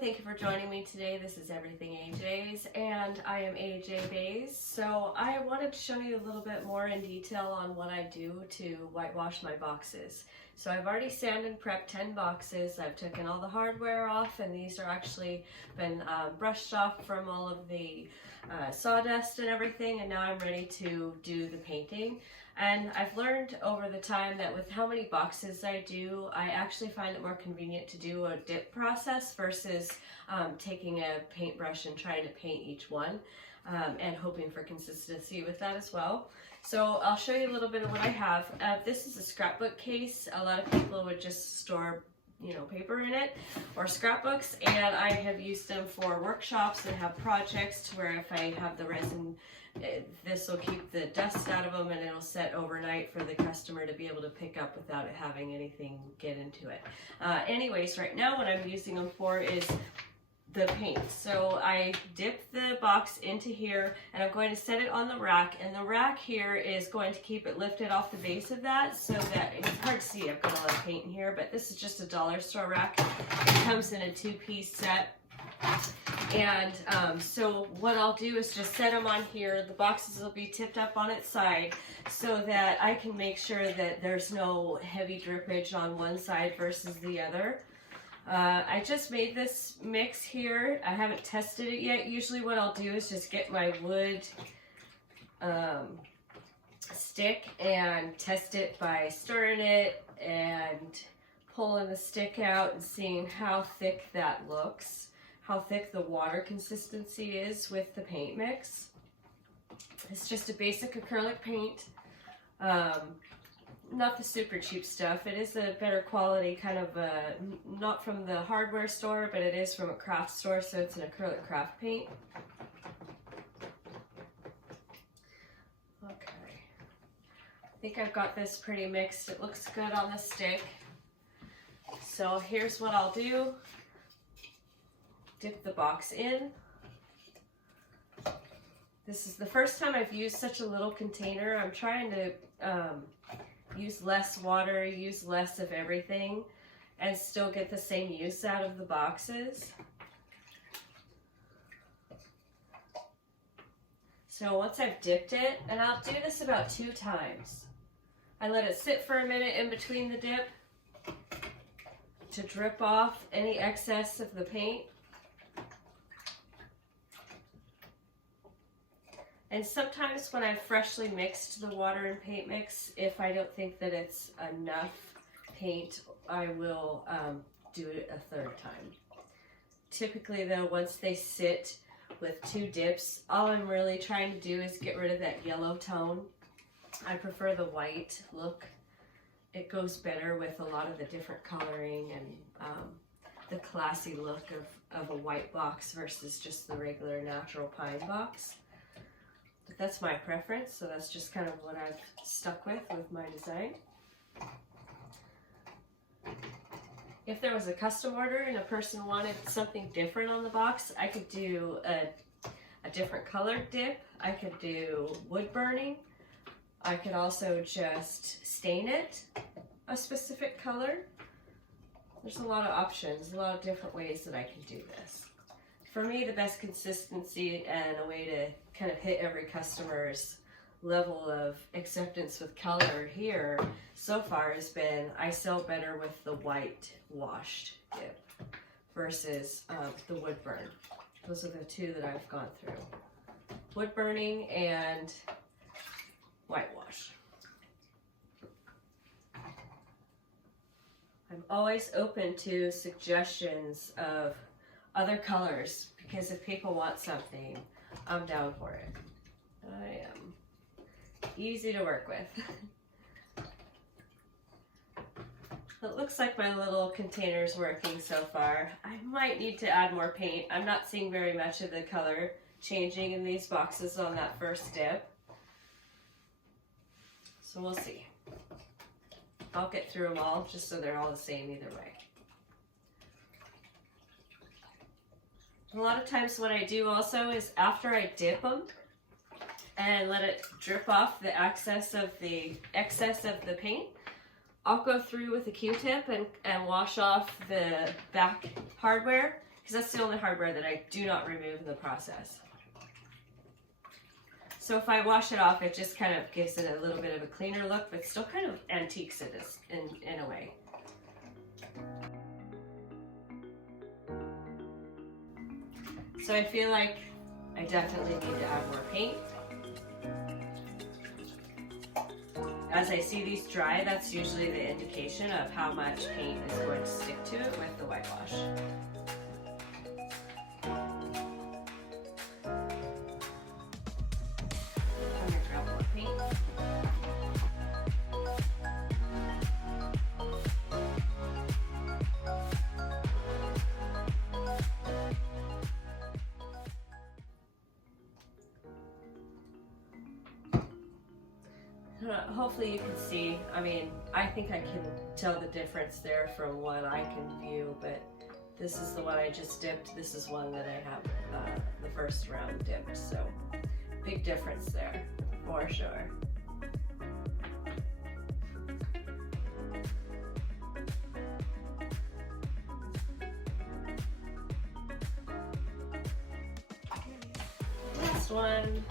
thank you for joining me today. This is EverythingAJ's and I am AJ of EverythingAJ's. So I wanted to show you a little bit more in detail on what I do to whitewash my boxes. So I've already sanded and prepped 10 boxes. I've taken all the hardware off, and these are actually been brushed off from all of the sawdust and everything, and now I'm ready to do the painting. And I've learned over the time that with how many boxes I do, I actually find it more convenient to do a dip process versus taking a paintbrush and trying to paint each one, and hoping for consistency with that as well. So I'll show you a little bit of what I have. This is a scrapbook case. A lot of people would just store paper in it or scrapbooks, and I have used them for workshops and have projects to where if I have the resin, this will keep the dust out of them and it'll set overnight for the customer to be able to pick up without it having anything get into it. Anyways, right now what I'm using them for is the paint. So I dip the box into here and I'm going to set it on the rack, and the rack here is going to keep it lifted off the base of that so that it's hard to see. I've got a lot of paint in here, but this is just a dollar store rack. It comes in a 2-piece set. And so what I'll do is just set them on here. The boxes will be tipped up on its side so that I can make sure that there's no heavy drippage on one side versus the other. I just made this mix here. I haven't tested it yet. Usually what I'll do is just get my wood stick and test it by stirring it and pulling the stick out and seeing how thick that looks, how thick the water consistency is with the paint mix. It's just a basic acrylic paint. Not the super cheap stuff. It is a better quality, kind of not from the hardware store, but it is from a craft store, so it's an acrylic craft paint. Okay. I think I've got this pretty mixed. It looks good on the stick. So here's what I'll do. Dip the box in. This is the first time I've used such a little container. I'm trying to use less water, use less of everything, and still get the same use out of the boxes. So once I've dipped it, and I'll do this about 2 times, I let it sit for a minute in between the dip to drip off any excess of the paint. And sometimes when I've freshly mixed the water and paint mix, if I don't think that it's enough paint, I will do it a 3rd time. Typically though, once they sit with 2 dips, all I'm really trying to do is get rid of that yellow tone. I prefer the white look. It goes better with a lot of the different coloring and the classy look of a white box versus just the regular natural pine box. But that's my preference, so that's just kind of what I've stuck with my design. If there was a custom order and a person wanted something different on the box, I could do a different colored dip. I could do wood burning. I could also just stain it a specific color. There's a lot of options, a lot of different ways that I can do this. For me, the best consistency and a way to kind of hit every customer's level of acceptance with color here so far has been I sell better with the white washed dip versus the wood burn. Those are the 2 that I've gone through. Wood burning and whitewash. I'm always open to suggestions of other colors, because if people want something, I'm down for it. I am easy to work with. It looks like my little container's working so far. I might need to add more paint. I'm not seeing very much of the color changing in these boxes on that first dip. So we'll see. I'll get through them all just so they're all the same either way. A lot of times what I do also is after I dip them and let it drip off the excess of the paint, I'll go through with a Q-tip and wash off the back hardware because that's the only hardware that I do not remove in the process. So if I wash it off, it just kind of gives it a little bit of a cleaner look, but still kind of antiques it in a way. So I feel like I definitely need to add more paint. As I see these dry, that's usually the indication of how much paint is going to stick to it with the whitewash. I'm going to grab more paint. Hopefully you can see, I mean, I think I can tell the difference there from what I can view, but this is the one I just dipped. This is one that I have the first round dipped, so big difference there, for sure. Last one.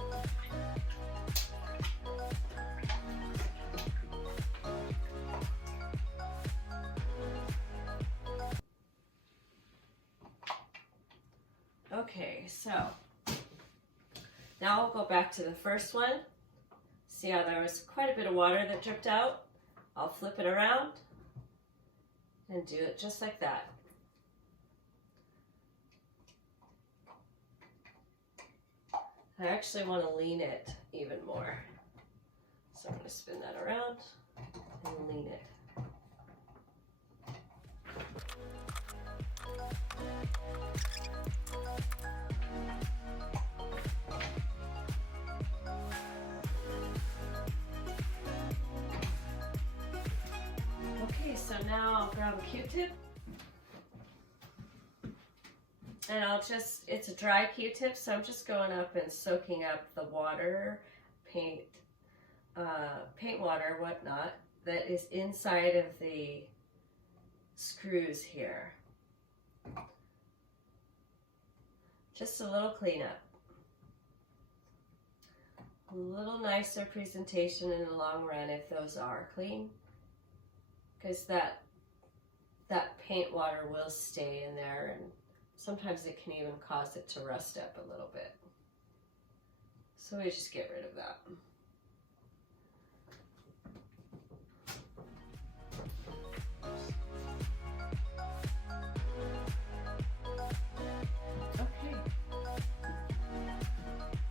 Okay, so now I'll go back to the first one. See how there was quite a bit of water that dripped out? I'll flip it around and do it just like that. I actually want to lean it even more. So I'm going to spin that around and lean it. Okay, so now I'll grab a Q-tip. And it's a dry Q-tip, so I'm just going up and soaking up the water, paint water, whatnot, that is inside of the screws here. Just a little cleanup. A little nicer presentation in the long run if those are clean, because that paint water will stay in there, and sometimes it can even cause it to rust up a little bit. So we just get rid of that. Okay.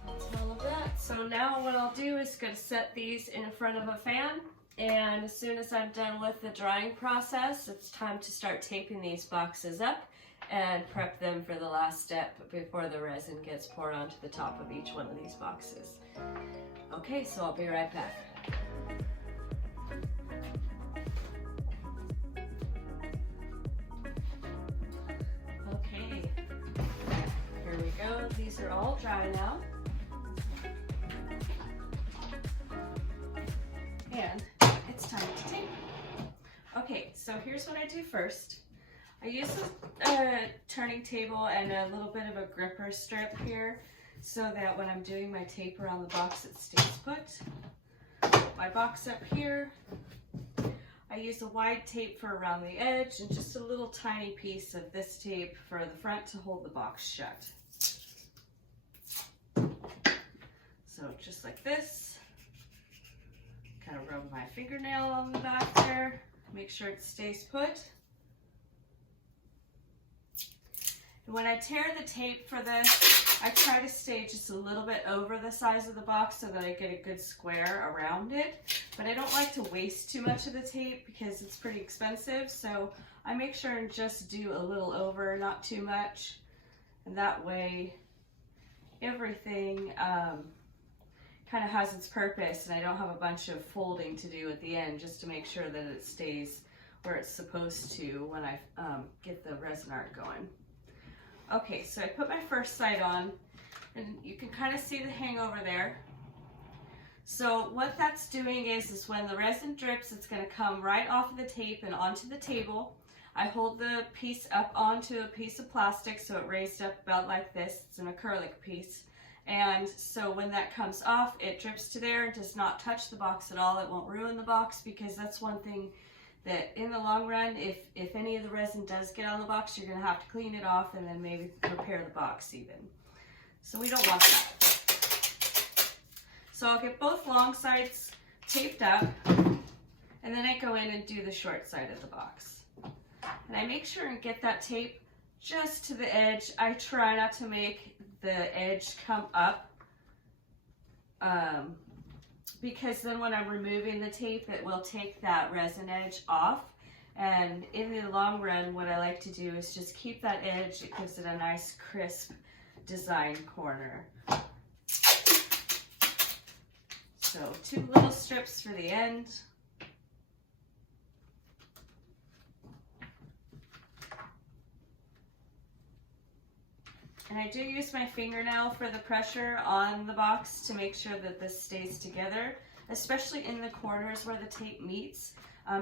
That's all of that. So now what I'll do is going to set these in front of a fan. And as soon as I'm done with the drying process, it's time to start taping these boxes up and prep them for the last step before the resin gets poured onto the top of each one of these boxes. Okay, so I'll be right back. Okay, here we go. These are all dry now. And it's time to tape. Okay, so here's what I do first. I use a turning table and a little bit of a gripper strip here so that when I'm doing my tape around the box it stays put. My box up here, I use a wide tape for around the edge and just a little tiny piece of this tape for the front to hold the box shut. So just like this, kind of rub my fingernail on the back there, make sure it stays put. And when I tear the tape for this, I try to stay just a little bit over the size of the box so that I get a good square around it. But I don't like to waste too much of the tape because it's pretty expensive. So I make sure and just do a little over, not too much. And that way everything kind of has its purpose and I don't have a bunch of folding to do at the end, just to make sure that it stays where it's supposed to when I get the resin art going. Okay, so I put my first side on and you can kind of see the hangover there. So what that's doing is when the resin drips, it's going to come right off of the tape and onto the table. I hold the piece up onto a piece of plastic so it raised up about like this. It's an acrylic piece. And so when that comes off, it drips to there. It does not touch the box at all. It won't ruin the box, because that's one thing that in the long run, if any of the resin does get on the box, you're going to have to clean it off and then maybe repair the box even. So we don't want that. So I'll get both long sides taped up, and then I go in and do the short side of the box. And I make sure and get that tape just to the edge. I try not to make the edge come up, because then when I'm removing the tape, it will take that resin edge off. And in the long run, what I like to do is just keep that edge. It gives it a nice crisp design corner. So 2 little strips for the end. And I do use my fingernail for the pressure on the box to make sure that this stays together, especially in the corners where the tape meets,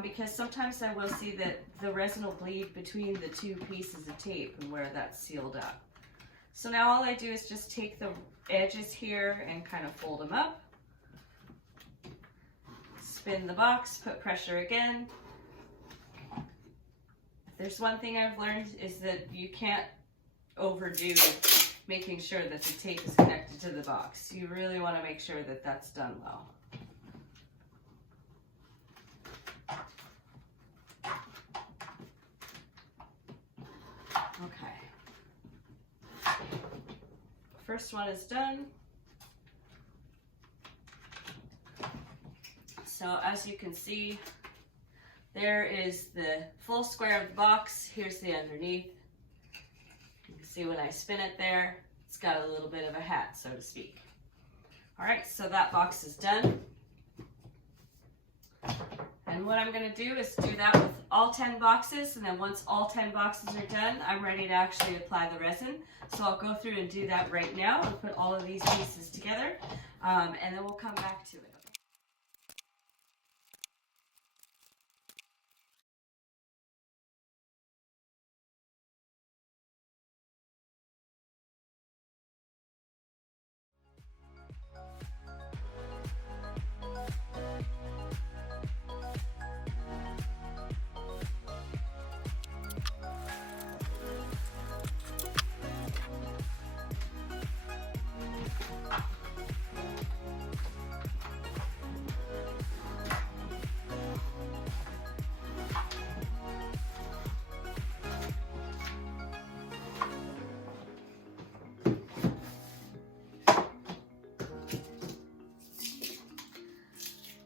because sometimes I will see that the resin will bleed between the 2 pieces of tape and where that's sealed up. So now all I do is just take the edges here and kind of fold them up, spin the box, put pressure again. There's one thing I've learned is that you can't overdo making sure that the tape is connected to the box. You really want to make sure that that's done well. Okay. First one is done. So as you can see, there is the full square of the box. Here's the underneath. You can see when I spin it there, it's got a little bit of a hat, so to speak. All right, so that box is done. And what I'm going to do is do that with all 10 boxes, and then once all 10 boxes are done, I'm ready to actually apply the resin. So I'll go through and do that right now and put all of these pieces together, and then we'll come back to it.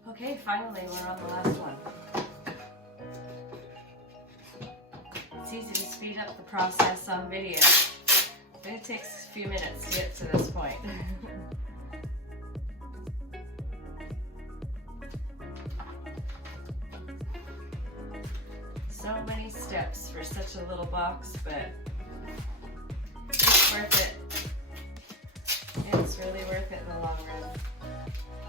Okay, finally we're on the last one. It's easy to speed up the process on video, but it takes a few minutes to get to this point. So many steps for such a little box, but it's worth it. It's really worth it in the long run,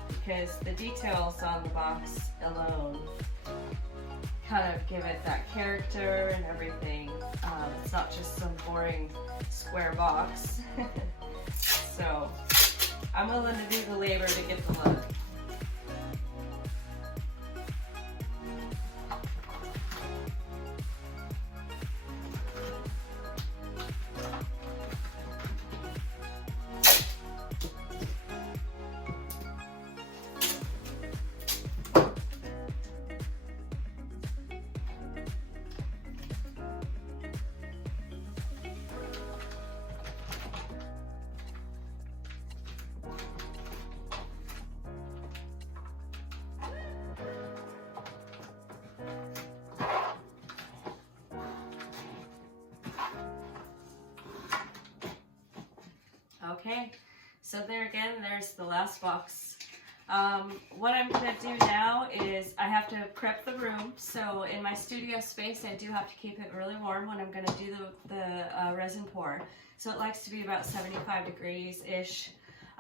because the details on the box alone kind of give it that character and everything. It's not just some boring square box. So I'm willing to do the labor to get the look. Okay, so there again, there's the last box. What I'm going to do now is I have to prep the room. So in my studio space, I do have to keep it really warm when I'm going to do the resin pour. So it likes to be about 75 degrees-ish.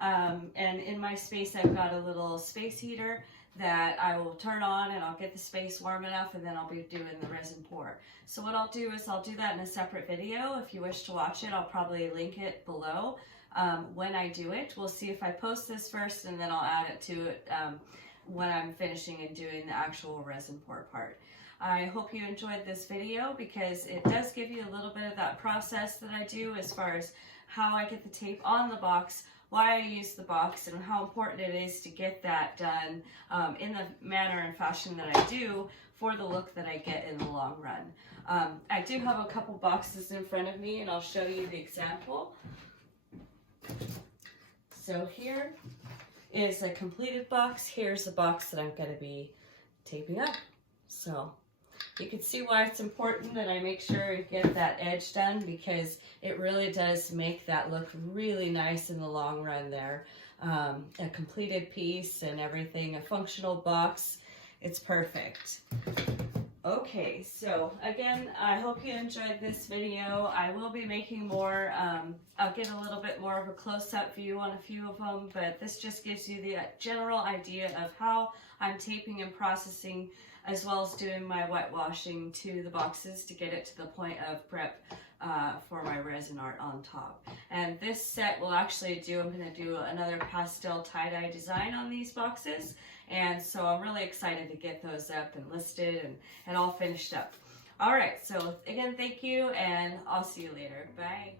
And in my space, I've got a little space heater that I will turn on, and I'll get the space warm enough, and then I'll be doing the resin pour. So what I'll do is I'll do that in a separate video. If you wish to watch it, I'll probably link it below when I do it. We'll see if I post this first, and then I'll add it to it when I'm finishing and doing the actual resin pour part. I hope you enjoyed this video because it does give you a little bit of that process that I do as far as how I get the tape on the box, why I use the box, and how important it is to get that done in the manner and fashion that I do for the look that I get in the long run. I do have a couple boxes in front of me, and I'll show you the example. So here is a completed box. Here's the box that I'm going to be taping up. So you can see why it's important that I make sure I get that edge done, because it really does make that look really nice in the long run there. A completed piece and everything, a functional box, it's perfect. Okay, so again, I hope you enjoyed this video. I will be making more. I'll get a little bit more of a close-up view on a few of them, but this just gives you the general idea of how I'm taping and processing, as well as doing my whitewashing to the boxes to get it to the point of prep for my resin art on top. And this set will actually I'm going to do another pastel tie-dye design on these boxes. And so I'm really excited to get those up and listed and all finished up. All right, so again, thank you, and I'll see you later. Bye.